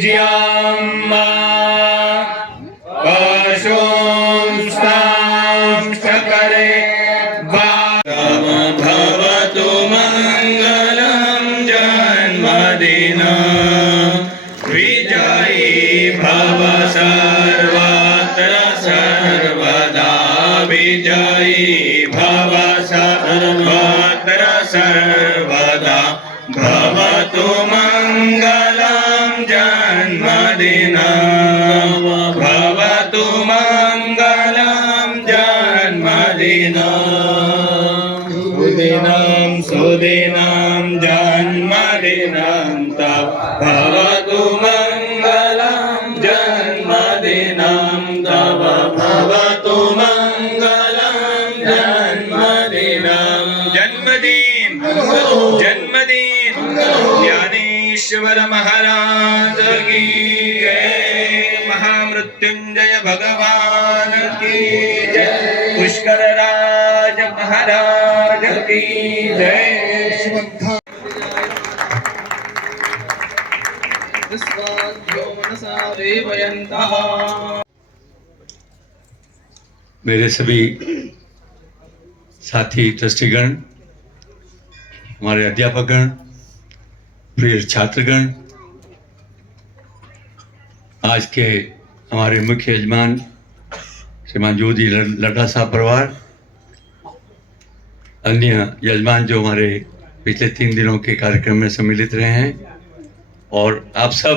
पूज्यां पशुंस्तां शकरे भवतु मङ्गलं जन्मदिन विजयी भव सर्वत्र सर्वदा विजयी भव सर्वत्र सर्वदा भवतु मङ्गलं जन्मदिन भवतु मङ्गलं जन्मदिन सुदिनं सुदिनं जन्मदिनं तव भवतु मङ्गलं जन्मदिनं तव भवतु मङ्गलं जन्मदिनं जन्मदिन जन्मदिन ज्ञानेश्वर महाराज की जय महामृत्युंजय भगवान की जय पुष्कर राज महाराज की जय मेरे सभी साथी ट्रस्टीगण, हमारे अध्यापकगण, प्रिय छात्रगण, आज के हमारे मुख्य यजमान श्रीमान ज्योति लड्ढा साहब परिवार, अन्य यजमान जो हमारे पिछले 3 दिनों के कार्यक्रम में सम्मिलित रहे हैं, और आप सब